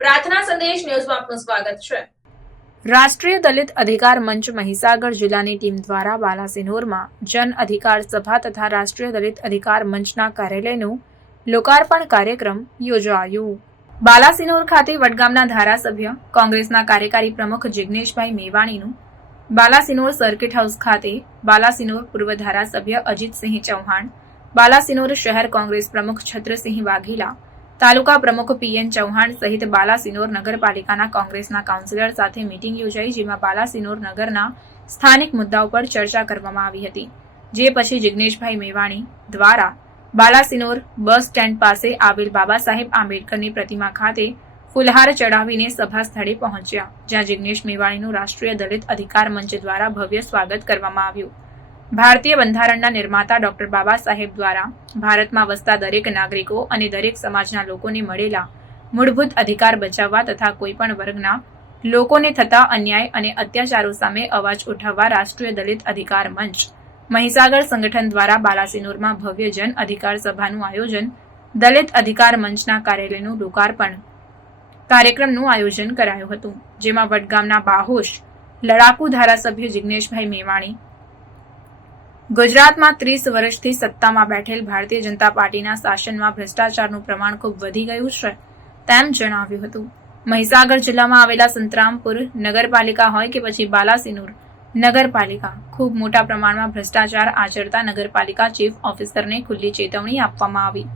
પ્રાર્થના સંદેશ ન્યૂઝમાં આપનું સ્વાગત છે. રાષ્ટ્રીય દલિત અધિકાર મંચ મહીસાગર જિલ્લાની ટીમ દ્વારા બાલાસિનોરમાં જન અધિકાર સભા તથા રાષ્ટ્રીય દલિત અધિકાર મંચના કાર્યાલયનું લોકાર્પણ કાર્યક્રમ યોજાયું. બાલાસિનોર ખાતે વડગામના ધારાસભ્ય, કોંગ્રેસના કાર્યકારી પ્રમુખ જિગ્નેશભાઈ મેવાણીનું બાલાસિનોર સર્કિટ હાઉસ ખાતે બાલાસિનોર પૂર્વ ધારાસભ્ય અજીતસિંહ ચૌહાણ બાલાસિનોર શહેર કોંગ્રેસ પ્રમુખ છત્રસિંહ વાઘેલા તાલુકા પ્રમુખ પીએન ચૌહાણ સહિત બાલાસિનોર નગરપાલિકાના કોંગ્રેસના કાઉન્સિલર સાથે મીટિંગ યોજાઈ, જેમાં બાલાસિનોર નગરના સ્થાનિક મુદ્દાઓ પર ચર્ચા કરવામાં આવી હતી. જે પછી જિગ્નેશભાઈ મેવાણી દ્વારા બાલાસિનોર બસ સ્ટેન્ડ પાસે આવેલ બાબા સાહેબ આંબેડકરની પ્રતિમા ખાતે ફુલહાર ચડાવીને સભા સ્થળે પહોંચ્યા, જ્યાં જિગ્નેશ મેવાણીનું રાષ્ટ્રીય દલિત અધિકાર મંચ દ્વારા ભવ્ય સ્વાગત કરવામાં આવ્યું. ભારતીય બંધારણના નિર્માતા ડોક્ટર બાબા સાહેબ દ્વારા ભારતમાં વસતા દરેક નાગરિકો અને દરેક સમાજના લોકોને મળેલા મૂળભૂત અધિકાર બચાવવા તથા કોઈપણ વર્ગના લોકોને થતા અન્યાય અને અત્યાચારો સામે અવાજ ઉઠાવવા રાષ્ટ્રીય દલિત અધિકાર મંચ, મહીસાગર સંગઠન દ્વારા બાલાસિનોરમાં ભવ્ય જન અધિકાર સભાનું આયોજન, દલિત અધિકાર મંચના કાર્યાલયનું લોકાર્પણ કાર્યક્રમનું આયોજન કરાયું હતું, જેમાં વડગામના બાહોશ, લડાકુ ધારાસભ્ય જિજ્ઞેશભાઈ મેવાણી ગુજરાતમાં ત્રીસ વર્ષથી સત્તામાં બેઠેલ ભારતીય જનતા પાર્ટીના શાસનમાં ભ્રષ્ટાચારનું પ્રમાણ ખૂબ વધી ગયું છે, તેમ જણાવ્યું હતું. મહીસાગર જિલ્લામાં આવેલા સંતરામપુર નગરપાલિકા હોય કે પછી બાલાસિનુર નગરપાલિકા, ખૂબ મોટા પ્રમાણમાં ભ્રષ્ટાચાર આચરતા નગરપાલિકા ચીફ ઓફિસરને ખુલ્લી ચેતવણી આપવામાં આવી.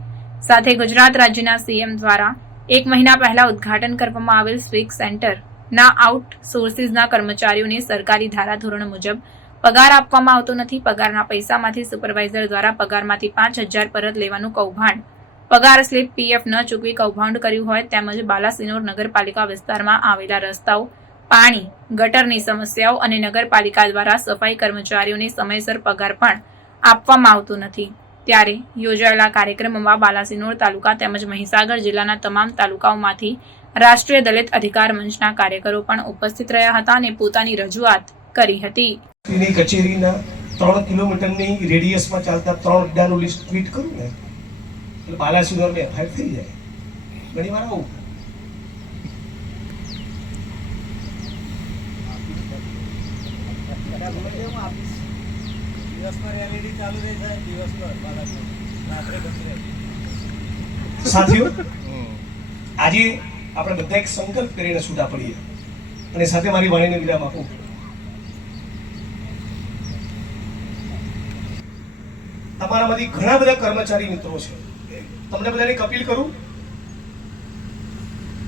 સાથે ગુજરાત રાજ્યના સીએમ દ્વારા એક મહિના પહેલા ઉદ્ઘાટન કરવામાં આવેલ સ્વીક સેન્ટરના આઉટ સોર્સિસના કર્મચારીઓને સરકારી ધારાધોરણ મુજબ પગાર આપવામાં આવતો નથી. પગારના પૈસામાંથી સુપરવાઇઝર દ્વારા પગારમાંથી પાંચ હજાર પરત લેવાનું કૌભાંડ. પગાર સ્લીપ પીએફ ન ચૂકવી કૌભાંડ કર્યું હોય તેમજ બાલાસિનોર નગરપાલિકા વિસ્તારમાં આવેલા રસ્તાઓ, પાણી, ગટરની સમસ્યાઓ અને નગરપાલિકા દ્વારા સફાઈ કર્મચારીઓને સમયસર પગાર પણ આપવામાં આવતો નથી. ત્યારે યોજાયેલા કાર્યક્રમમાં બાલાસિનોર તાલુકા તેમજ મહીસાગર જિલ્લાના તમામ તાલુકાઓમાંથી રાષ્ટ્રીય દલિત અધિકાર મંચના કાર્યકરો પણ ઉપસ્થિત રહ્યા હતા અને પોતાની રજૂઆત કરી હતી. એની કચેરીના ત્રણ કિલોમીટરની રેડિયસમાં ચાલતા ત્રણ અડ્ડાનું લિસ્ટ ટ્વીટ કરું ને, એટલે બાલાસિનોર બે એફઆઈઆર થઈ જાય. ઘણી વાર આવું. સાથીઓ, આજે આપણે બધા એક સંકલ્પ કરીને છૂટા પડીએ અને સાથે મારી વાણીને વિરામ આપું. તમારામાંથી ઘણા બધા કર્મચારી મિત્રો છે. તમને બધાને એક અપીલ કરું,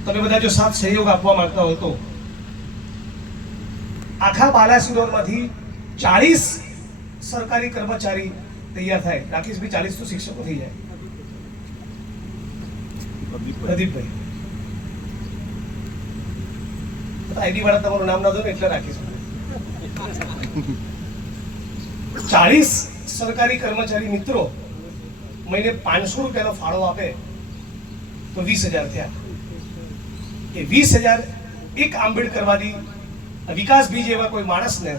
તમે બધા જો સાથ સહયોગ આપવા માંગતા હોય તો. આખા બાલાસિનોરમાંથી ચાલીસ સરકારી કર્મચારી તૈયાર થાય. રાકેશભાઈ ચાલીસ તો શિક્ષકો થઈ જાય. પ્રદીપભાઈ. આઈડી વાળા તમારું નામ ના દો ને, એટલે રાખીશ. ચાલીસ સરકારી કર્મચારી મિત્રો મહિને પાંચસો રૂપિયાનો ફાળો આપે તો વીસ હજાર થયા. એ વીસ હજાર એક આંબેડકરવાદી બીજ જેવા કોઈ માણસને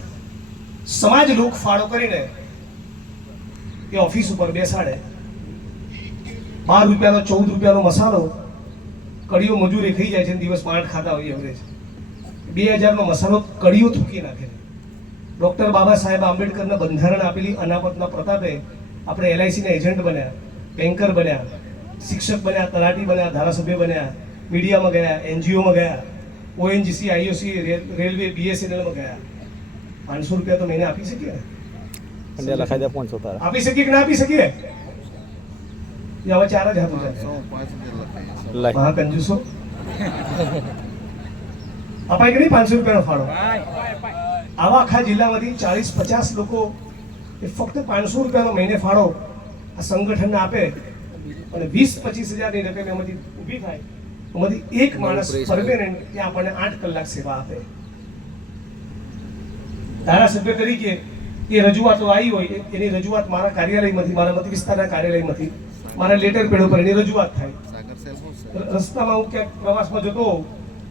સમાજ લોક ફાળો કરીને એ ઓફિસ ઉપર બેસાડે. બાર રૂપિયાનો, ચૌદ રૂપિયાનો મસાલો કડીઓ મજૂરી થઈ જાય છે દિવસ આઠ ખાતા હોય એવરેજ. બે હજારનો મસાલો કડીઓ થૂકી નાખે. ડોક્ટર બાબા સાહેબ આંબેડકરના બંધારણ આપેલી અનામતના પ્રતાપે આપણે એલઆઈસીના એજન્ટ બન્યા બેન્કર બન્યા શિક્ષક બન્યા તલાટી બન્યા ધારાસભ્ય બન્યા મીડિયામાં ગયા એનજીઓમાં ગયા ઓએનજીસી આઈઓસી રેલવે બીએસએનએલમાં ગયા. પાંચસો રૂપિયા તો મહિને આપી શકીએ આપી શકીએ કે ના આપી શકીએ? હવે ચાર જ હાથું હા કંજુસો કંજૂસો અપાય કે નહીં પાંચસો રૂપિયાનો ફાળો? આવા આખા જિલ્લામાંથી ચાલીસ પચાસ લોકો એ ફક્ત પાંચસો રૂપિયાનો મહિને ફાળો આ સંગઠનને આપે અને વીસ પચીસ હજારની રકમ એમાંથી ઊભી થાય એમાંથી એક માણસ પરમેનન્ટ ત્યાં આપણને આઠ કલાક સેવા આપે. ધારાસભ્ય તરીકે એ રજૂઆતો આવી હોય એની રજૂઆત મારા કાર્યાલયમાંથી મારા મત વિસ્તારના કાર્યાલયમાંથી મારા લેટર પેડ ઉપર એની રજૂઆત થાય. રસ્તામાં હું ક્યાંક પ્રવાસમાં જતો હોઉં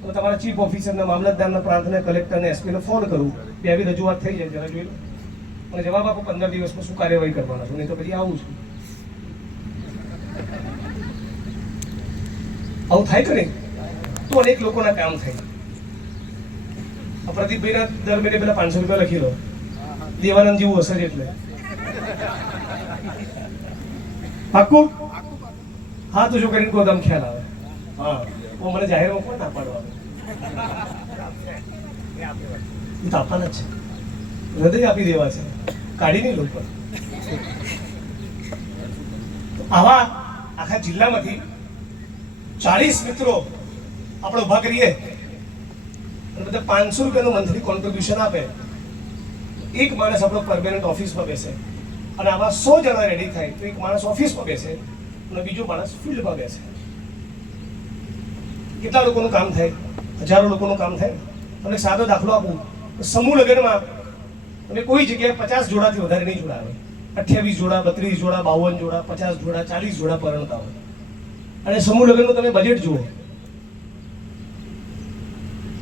તો તમારા ચીફ ઓફિસરના મામલતદારના પ્રાંતના કલેક્ટરને એસપીને ફોન કરું. કે આવી રજૂઆત થઈ જાય જરા જોઈ લો. અને જવાબ આપો પંદર દિવસમાં શું કાર્યવાહી કરવાના છું? નહીં તો પછી આવું છું. આવું થાય કે નહીં? તો અનેક લોકોના કામ થાય. પ્રદીપભાઈના દર મહિને પેલા પાંચસો રૂપિયા લખી લો. દેવાનંદ જેવું હશે એટલે. પાક્કું? હા તો જો કરીને કોઈ ખ્યાલ આવે. હા હું મને જાહેરમાં કોણ ના પાડવા એ તો આપવાના છે. હૃદય આપી દેવા છે. કાઢી નહીં લોકો આવા આખા જિલ્લામાંથી ચાલીસ મિત્રો આપણે ઊભા કરીએ અને બધા પાંચસો રૂપિયાનું મંથલી કોન્ટ્રીબ્યુશન આપે. એક માણસ આપણો પરમેનન્ટ ઓફિસમાં બેસે અને આવા સો જણા રેડી થાય તો એક માણસ ઓફિસમાં બેસે અને બીજો માણસ ફિલ્ડમાં બેસે. કેટલા લોકોનું કામ થાય? હજારો લોકોનું કામ થાય. તમને સાદો દાખલો આપું. સમૂહ લગ્નમાં તમે કોઈ જગ્યાએ પચાસ જોડાથી વધારે નહીં જોડાવે. અઠ્યાવીસ જોડા, બત્રીસ જોડા, બાવન જોડા, પચાસ જોડા, ચાલીસ જોડા પરણતા હોય. અને સમૂહ લગ્નનું તમે બજેટ જુઓ.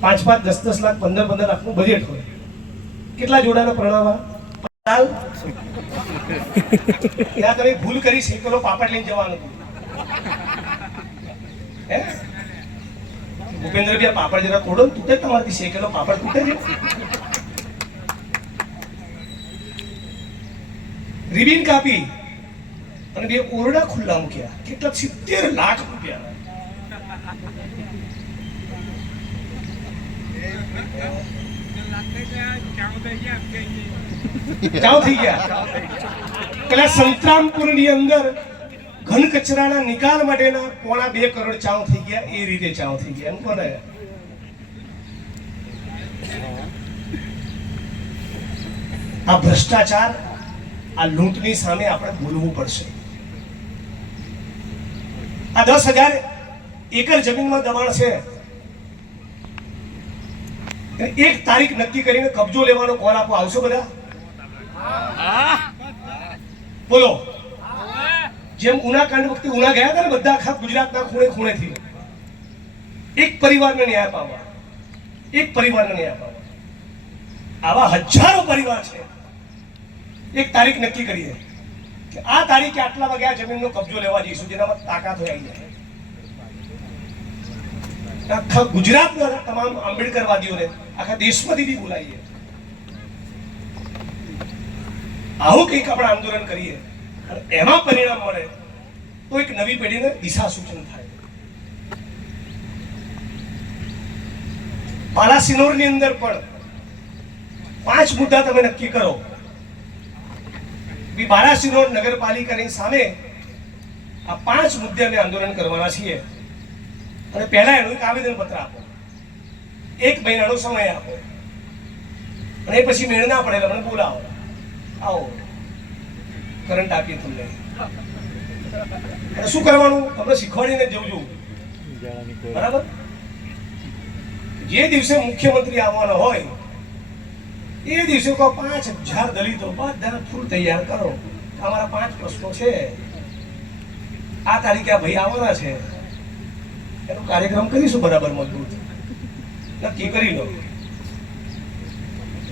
પાંચ પાંચ, દસ દસ લાખ, પંદર પંદર લાખનું બજેટ હોય. કેટલા જોડાના પરણાવા ચાલ ત્યાં તમે ભૂલ કરી શેકેલો પાપડ લઈને જવાનું. હે? ભૂપેન્દ્રભાઈ, આ પાપડ જરા તોડો તૂટે તમારાથી શેકેલો પાપડ તૂટે છે. રિબિન કાપી અને બે ઓરડા ખુલ્લા મૂક્યા. કેટલા સિત્તેર લાખ રૂપિયા. ચાવ થઈ ગયા. પેલા સંતરામપુરની અંદર ઘન કચરાના નિકાલ માટેના પોણા બે કરોડ ચાવ થઈ ગયા. એ રીતે ચાવ થઈ ગયા. એમ કોને આ ભ્રષ્ટાચાર, આ લૂંટની સામે આપણે બોલવું પડશે. આ દસ હજાર એકર જમીનમાં દબાણ છે. એક તારીખ નક્કી કરીને કબજો લેવાનો કોલ આપો. આવશો બધા? બોલો. જેમ ઉના કાંડ વખતે ઉના ગયા હતા ને બધા આખા ગુજરાતના ખૂણે ખૂણેથી. એક પરિવારને ન્યાય પામવા. એક પરિવારને ન્યાય પામવા. આવા હજારો પરિવાર છે. એક તારીખ નક્કી કરીએ કે આ તારીખે આટલા વાગે આ જમીનનો કબજો લેવા જઈશું, જેનામાં તાકાત હોય આવી જાય. આખા ગુજરાતના તમામ આંબેડકરવાદીઓને, આખા દેશમાંથી બી બોલાવીએ. આવું કંઈક આપણે આંદોલન કરીએ. એમાં પરિણામ મળે તો એક નવી પેઢીને દિશા સૂચન થાય. પાલાસિનોરની અંદર પણ પાંચ મુદ્દા તમે નક્કી કરો. બાલાસિનોર નગરપાલિકાની સામે આ પાંચ મુદ્દે અમે આંદોલન કરવાના છીએ. અને પહેલા એનું એક આવેદન પત્ર આપો. એક મહિનાનો સમય આપો. અને પછી મેળ ના પડે મને બોલાવો. આવો. કરંટ આપીએ તમને. શું કરવાનું? તમને શીખવાડીને જવું છું. બરાબર? જે દિવસે મુખ્યમંત્રી આવવાનો હોય, એ દિવસે કહો પાંચ હજાર દલિતો બધા ફૂલ તૈયાર કરો. અમારા પાંચ પ્રશ્નો છે. આ તારીખે આ ભાઈ આવવાના છે. એનો કાર્યક્રમ કરીશું બરાબર મજબૂત. નક્કી કરી લો.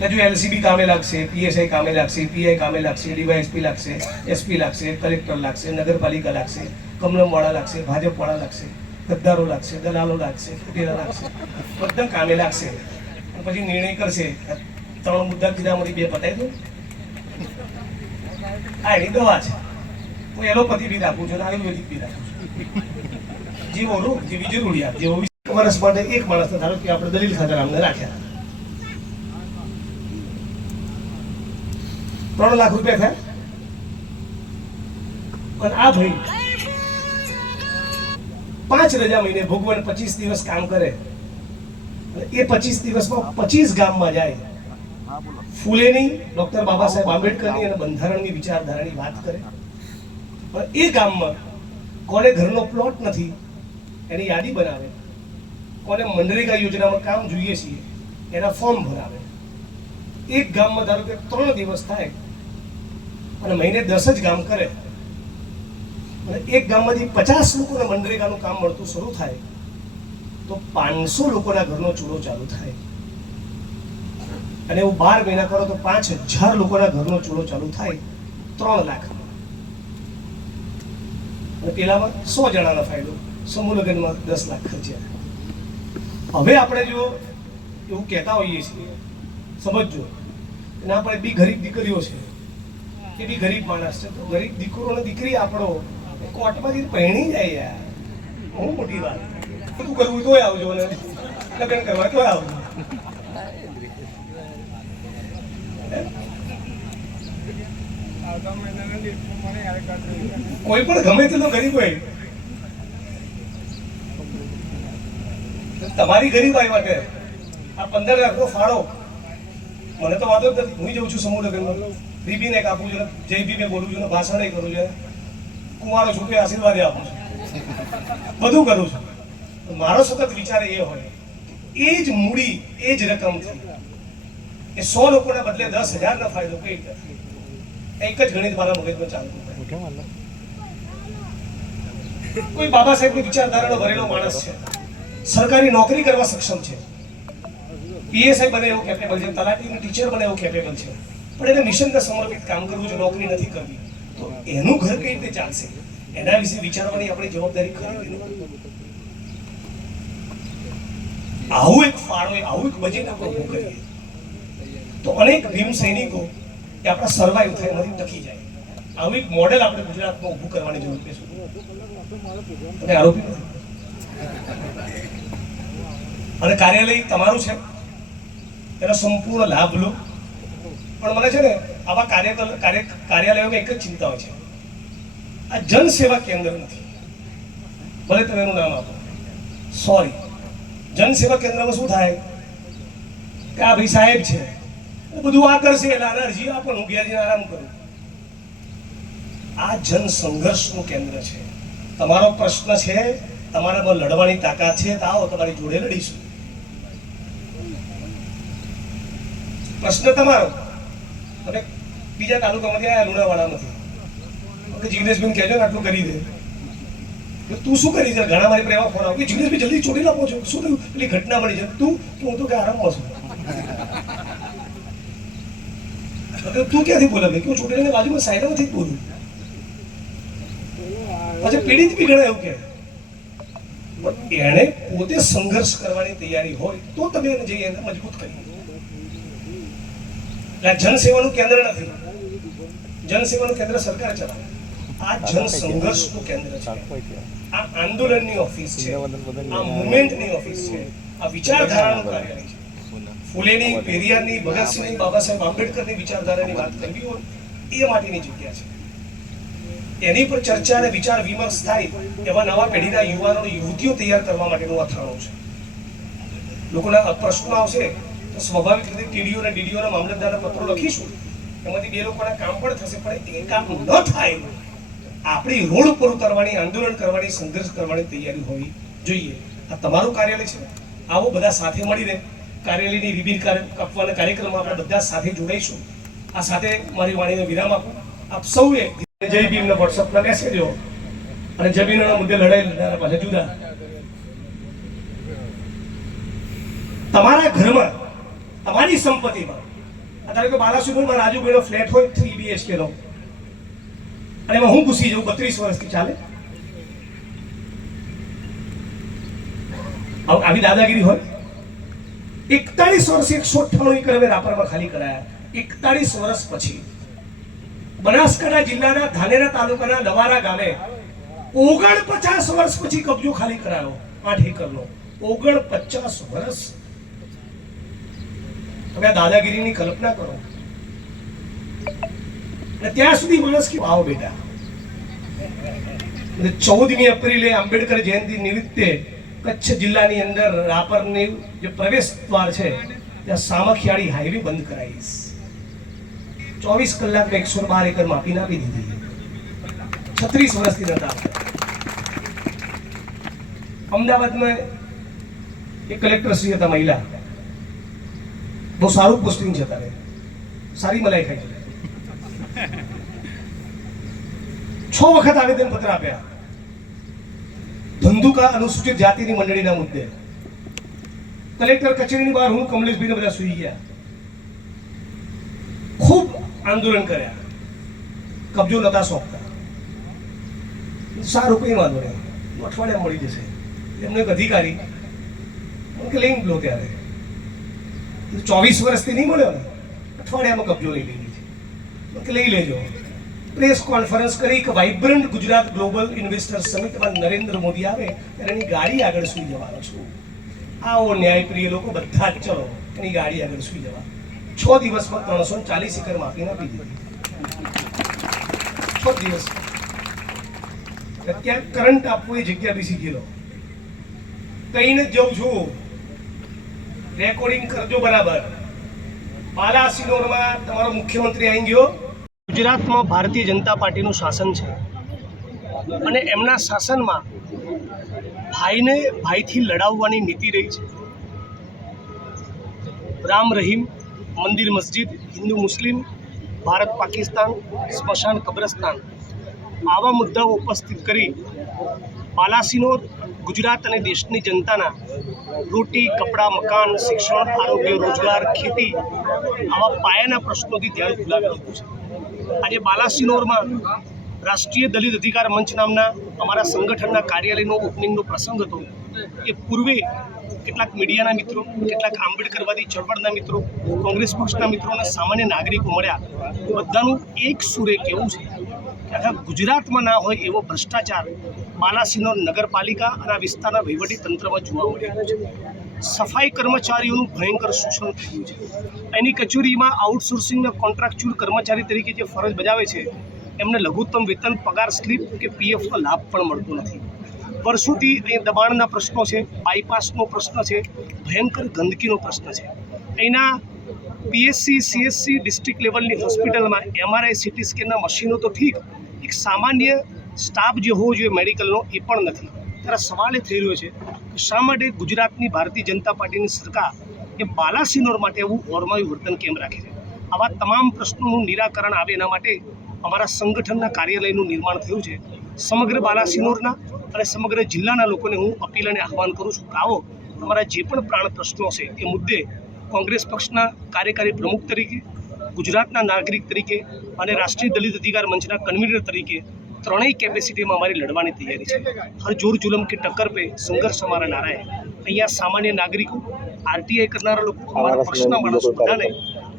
એટલે જો એલસીબી કામે લાગશે, પીએસઆઈ કામે લાગશે, પીઆઈ કામે લાગશે, ડીવાયએસપી લાગશે, એસપી લાગશે, કલેક્ટર લાગશે, નગરપાલિકા લાગશે, કમલમવાળા લાગશે, ભાજપવાળા લાગશે, ગદ્દારો લાગશે, દલાલો લાગશે ફુટેલા લાગશે, બધા કામે લાગશે. પછી નિર્ણય કરશે. ત્રણ મુદ્દા કીધામાંથી બે પતાવી દો. આ એની દવા છે. હું એલોપથી બી રાખું છું આયુર્વેદિક બી રાખું છું. જીવો રોગ જેવી જરૂરિયાત, જેવો. વર્ષ માટે એક માણસને ધારો કે આપણે દલીલ ખાતર અમને રાખ્યા. ત્રણ લાખ રૂપિયા થયા. પણ આ ભાઈ પાંચ રજા મહિને ભોગવન પચીસ દિવસ કામ કરે. એ પચીસ દિવસમાં પચીસ ગામમાં જાય. ફૂલેની ડોક્ટર બાબા સાહેબ આંબેડકરની અને બંધારણની વિચારધારાની વાત કરે. પણ એ ગામમાં કોને ઘરનો પ્લોટ નથી, એની યાદી બનાવે. કોને મનરેગા યોજનામાં કામ જોઈએ છીએ, એના ફોર્મ ભરાવે. એક ગામમાં ધારો કે ત્રણ દિવસ થાય અને મહિને દસ જ ગામ કરે. અને એક ગામમાંથી પચાસ લોકોને મનરેગાનું કામ મળતું શરૂ થાય, તો પાંચસો લોકોના ઘરનો ચૂલો ચાલુ થાય. અને એવું બાર મહિના કરો તો પાંચ હજાર લોકોના ઘરનો ચૂલો ચાલુ થાય ત્રણ લાખ અને પેલામાં સો જણાનો ફાયદો, સમૂહ લગ્નમાં દસ લાખ ખર્ચ્યા. હવે આપણે જો એવું કહેતા હોઈએ છીએ, સમજજો અને આપણે બી ગરીબ દીકરીઓ છે એ બી ગરીબ માણસ છે, તો ગરીબ દીકરો અને દીકરી આપણો કોર્ટમાં કોર્ટમાંથી પહેણી જાય યાર. બહુ મોટી વાત. બધું કરવું તોય આવજો ને લગ્ન કરવા તોય આવજો. કોઈ પણ ગમે તે તો ગરીબ હોય. તમારી ગરીબાઈ માટે. આ પંદર લાખનો ફાળો. મને તો વાંધો નથી. હું જઉં છું સમૂહ લગ્નમાં. બીબીને કાપું છું જય બીબે બોલું છું ભાષણ કરું છું. કુંવારો છોકરી આશીર્વાદ આપું છું. બધું કરું છું. મારો સતત વિચાર એ હોય, એ જ મૂડી, એ જ રકમથી, એ સો લોકોના બદલે દસ હજારનો ફાયદો કઈ રીતે એક જ ગણિત મારા મગજમાં ચાલતું કોઈ બાબા સાહેબની વિચારધારાનો ભરેલો માણસ છે. સરકારી નોકરી કરવા સક્ષમ છે. પીએસઆઈ બને એવો કેપેબલ છે. તલાટીની ટીચર બને એવો કેપેબલ છે. પણ એને મિશનને સમર્પિત કામ કરવું છે નોકરી નથી કરવી, તો એનું ઘર કઈ રીતે ચાલશે? એના વિશે વિચારવાની આપણી જવાબદારી ખરી આવું એક ફાળો, આવું એક બજેટ આપણે ઊભું કરીએ, તો અનેક ભીમ સૈનિકો એ આપણા સર્વાઈવ થાય, એમાંથી ટકી જાય. આવું એક મોડેલ આપણે ગુજરાતમાં ઊભું કરવાની જરૂર છે. તમે આરોપી અને કાર્યાલય તમારું છે. એનો સંપૂર્ણ લાભ લો. પણ મને છે ને આવા કાર્ય કાર્ય કાર્યાલયોમાં એક જ ચિંતા હોય છે. આ જન સેવા કેન્દ્ર નથી. ભલે તમે એનું નામ આપો. સોરી જન સેવા કેન્દ્રમાં શું થાય? કે આ ભાઈ સાહેબ છે. બધું આ કરશે એટલે આને અરજી આપો હું ઘેર આરામ કરું. આ જન સંઘર્ષનું કેન્દ્ર છે. તમારો પ્રશ્ન છે, તમારામાં લડવાની તાકાત છે, તો આવો, તમારી જોડે લડીશું. પ્રશ્ન તમારો. તમે બીજા તાલુકામાંથી આવ્યા લુણાવાડામાંથી. જીગ્નેશભાઈ કહેજો ને આટલું કરી દે. તું શું કરી છે? ઘણા મારી પર એવા ફોન આવે કે જીગ્નેશભાઈ જલ્દી ચોટીલા પહોંચો શું થયું? પેલી ઘટના મળી છે. તું હું તો કે આરામમાં છું? તું ક્યાંથી બોલે? ભાઈ કે હું બાજુમાં સાઈડમાંથી જ બોલું. પછી પીડિત બી ઘણા એવું કે પણ એણે પોતે સંઘર્ષ કરવાની તૈયારી હોય તો તમે એને જઈ એને મજબૂત કરી એટલે આ જનસેવાનું કેન્દ્ર નથી. જનસેવાનું કેન્દ્ર સરકાર ચલાવે આ જન સંઘર્ષનું કેન્દ્ર છે. આ આંદોલનની ઓફિસ છે. આ મુવમેન્ટની ઓફિસ છે. આ વિચારધારાનું કાર્યાલય છે. ફૂલેની, પેરિયારની, ભગતસિંહની બાબા સાહેબ આંબેડકરની વિચારધારાની વાત કરવી હોય, એ માટેની જગ્યા છે. એની પર ચર્ચા અને વિચાર વિમર્શ થાય એવા નવા પેઢીના યુવાનો યુવતીઓ તૈયાર કરવા માટેનું આ થાણું છે. લોકોના પ્રશ્નો આવશે. તો સ્વાભાવિક રીતે ટીડીઓ અને ડીડીઓના મામલતદારના પત્રો લખીશું. એમાંથી બે લોકોના કામ પણ થશે, પણ એ કામ ન થાય. આપણી રોડ ઉપર ઉતરવાની, આંદોલન કરવાની, સંઘર્ષ કરવાની તૈયારી હોવી જોઈએ. આ તમારું કાર્યાલય છે. આવો બધા સાથે મળીને કાર્યાલયની રિબીન કાપવાના કાર્યક્રમમાં આપણે બધા સાથે જોડાઈશું. આ સાથે મારી વાણીનો વિરામ આપું. આપ સૌએ જય ભીમના વોટ્સઅપના મેસેજો અને જમીનોના મુદ્દે લડાઈ લડનારા પાસે જુદા. તમારા ઘરમાં તમારી સંપત્તિમાં અત્યારે કે બાલાસુરમાં રાજુભાઈનો ફ્લેટ હોય થ્રી બીએચકે નો અને એમાં હું ઘૂસી જાઉં? બત્રીસ વર્ષથી ચાલે. આવી દાદાગીરી હોય? એકતાલીસ વર્ષ એકસો અઠ્ઠાણું એકર અમે રાપરમાં ખાલી કરાયા. એકતાલીસ વર્ષ પછી બનાસકાંઠા જિલ્લાના ધાનેરા તાલુકાના લવારા ગામે ઓગણપચાસ વર્ષ પછી કબજો ખાલી કરાયો. આઠ એકરનો. ઓગણપચાસ વર્ષ તમે આ દાદાગીરીની કલ્પના કરો. અને ત્યાં સુધી માણસ કે આવો બેટા? ચૌદમી એપ્રિલે આંબેડકર જયંતિ નિમિત્તે કચ્છ જિલ્લાની અંદર રાપરની જે પ્રવેશ દ્વાર છે, ત્યાં સામખિયાળી હાઈવે બંધ કરાવીશ ચોવીસ કલાકમાં એકસો બાર એકર માપીને આપી દીધી. છત્રીસ વર્ષથી નતા. અમદાવાદમાં એક કલેક્ટર શ્રી હતા મહિલા. બહુ સારું પોસ્ટિંગ છે તારે સારી મલાઈ ખાઈ છે વખત આવેદન પત્ર આપ્યા ધંધુકા અનુસૂચિત જાતિની મંડળીના મુદ્દે કલેક્ટર કચેરીની બહાર હું, કમલેશભાઈને બધા સુઈ ગયા। ખૂબ આંદોલન કર્યા। કબજો નતા સોંપતા। સારું કઈ વાંધો નહીં. અઠવાડિયા મળી જશે. એમનો એક અધિકારી કે લઈને લો ત્યારે. ચોવીસ વર્ષથી નહીં મળ્યો ને, અઠવાડિયામાં કબજો લઈ લીધી છે. લઈ લેજો. પ્રેસ કોન્ફરન્સ કરી કે વાઇબ્રન્ટ ગુજરાત ગ્લોબલ ઇન્વેસ્ટર સમિટમાં નરેન્દ્ર મોદી આવે, ત્યારે એની ગાડી આગળ સુઈ જવાનો છું. આવો ન્યાયપ્રિય લોકો બધા જ ચલો, એની ગાડી આગળ સુઈ જવા. છ દિવસમાં ત્રણસો ચાલીસ એકર માફી આપી દીધી. છ દિવસ. અત્યારે કરંટ આપવું એ જગ્યા બી શીખી લો કહીને જ જઉં છું રેકોર્ડિંગ કરજો બરાબર. બાલાસિનોરમાં તમારો મુખ્યમંત્રી આવી ગયો. ગુજરાતમાં ભારતીય જનતા પાર્ટીનું શાસન છે. અને એમના શાસનમાં ભાઈને ભાઈથી લડાવવાની નીતિ રહી છે. રામ રહીમ, મંદિર મસ્જિદ, હિન્દુ મુસ્લિમ, ભારત પાકિસ્તાન, સ્મશાન કબ્રસ્તાન આવા મુદ્દાઓ ઉપસ્થિત કરી બાલાસિનોર ગુજરાત અને દેશની જનતાના રોટી, કપડાં, મકાન, શિક્ષણ, આરોગ્ય, રોજગાર, ખેતી આવા પાયાના પ્રશ્નોથી ધ્યાન ખુલાવી દીધું છે. આજે બાલાસિનોરમાં રાષ્ટ્રીય દલિત અધિકાર મંચ નામના અમારા સંગઠનના કાર્યાલયનો ઓપનિંગનો પ્રસંગ હતો. એ પૂર્વે કેટલાક મીડિયાના મિત્રો, કેટલાક આંબેડકરવાદી ચળવળના મિત્રો, કોંગ્રેસ પક્ષના મિત્રો અને સામાન્ય નાગરિકો મળ્યા. બધાનું એક સુરે કેવું છે કે આખા ગુજરાતમાં ના હોય એવો ભ્રષ્ટાચાર બાલાસિનોર નગરપાલિકા અને આ વિસ્તારના તંત્રમાં જોવા મળી. રહ્યું છે સફાઈ કર્મચારીઓનું ભયંકર શોષણ થયું છે. એની કચેરીમાં આઉટસોર્સિંગના કોન્ટ્રાક્ચ્યુઅલ કર્મચારી તરીકે જે ફરજ બજાવે છે, એમને લઘુત્તમ વેતન, પગાર, સ્લીપ કે પીએફનો લાભ પણ મળતો નથી. વર્ષોથી અહીં દબાણના પ્રશ્નો છે, બાયપાસનો પ્રશ્ન છે, ભયંકર ગંદકીનો પ્રશ્ન છે. અહીંના પીએસસી, સીએસસી ડિસ્ટ્રિક્ટ લેવલની હોસ્પિટલમાં એમઆરઆઈ, સીટી સ્કેનના મશીનો તો ઠીક, એક સામાન્ય સ્ટાફ જે હોવો જોઈએ મેડિકલનો એ પણ નથી. ત્યારે સવાલ એ થઈ રહ્યો છે કે શા માટે ગુજરાતની ભારતીય જનતા પાર્ટીની સરકાર એ બાલાસિનોર માટે એવું ઓરમાયું વર્તન કેમ રાખે છે? આવા તમામ પ્રશ્નોનું નિરાકરણ આવે એના માટે અમારા સંગઠનના કાર્યાલયનું નિર્માણ થયું છે. સમગ્ર બાલાસિનોરના અને સમગ્ર જિલ્લાના લોકોને હું અપીલ અને આહવાન કરું છું કે આવો તમારા જે પણ પ્રાણ પ્રશ્નો છે એ મુદ્દે કોંગ્રેસ પક્ષના કાર્યકારી પ્રમુખ તરીકે, ગુજરાતના નાગરિક તરીકે અને રાષ્ટ્રીય દલિત અધિકાર મંચના કન્વીનર તરીકે ત્રણેય કેપેસિટીમાં અમારી લડવાની તૈયારી છે. હર જોર જુલમ કે ટક્કર પે સંઘર્ષ અમારા નારાય અહીંયા સામાન્ય નાગરિકો આરટીઆઈ કરનારા લોકો અમારા પક્ષના માણસો બધાને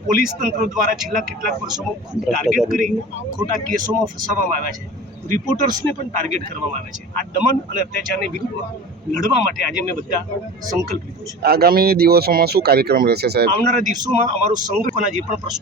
પોલીસ તંત્ર દ્વારા છેલ્લા કેટલાક વર્ષોમાં ખૂબ ટાર્ગેટ કરી ખોટા કેસોમાં ફસાવવામાં આવ્યા છે. રિપોર્ટર્સને પણ ટાર્ગેટ કરવામાં આવે છે. આ દમન અને અત્યાચારની વિરુદ્ધમાં લડવા માટે આજે મેં બધા સંકલ્પ લીધો છે. આગામી દિવસોમાં શું કાર્યક્રમ રહેશે સાહેબ? આવનારા દિવસોમાં અમારું સંગઠનના જે પણ પ્રશ્નો